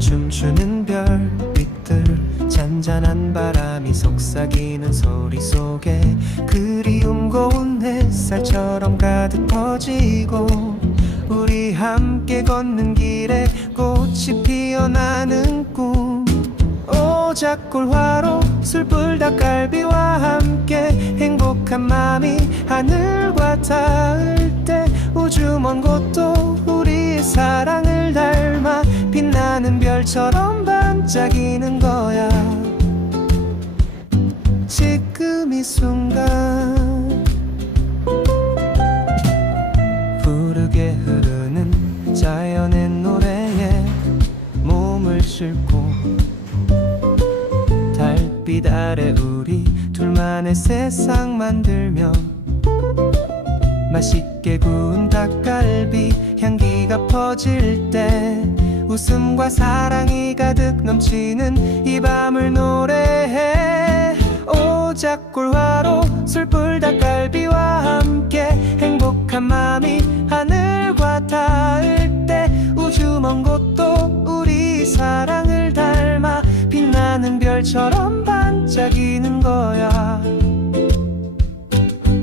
춤추는 별빛들 잔잔한 바람이 속삭이는 소리 속에 그리움 고운 햇살처럼 가득 퍼지고 우리 함께 걷는 길에 꽃이 피어나는 꿈. 오작골화로 술불 닭갈비와 함께 행복한 마음이 하늘과 닿을 때 우주 먼 곳도 우리 별처럼 반짝이는 거야. 지금 이 순간 부르게 흐르는 자연의 노래에 몸을 싣고 달빛 아래 우리 둘만의 세상 만들며 맛있게 구운 닭갈비 향기가 퍼질 때 웃음과 사랑이 가득 넘치는 이 밤을 노래해. 오작골화로 술불 닭갈비와 함께 행복한 마음이 하늘과 닿을 때 우주 먼 곳도 우리 사랑을 닮아 빛나는 별처럼 반짝이는 거야.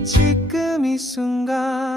지금 이 순간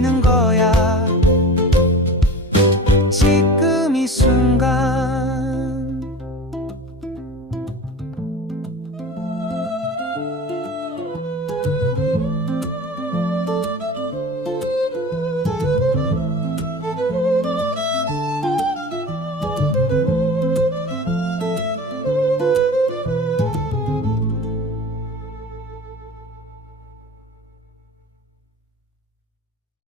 보이는 것.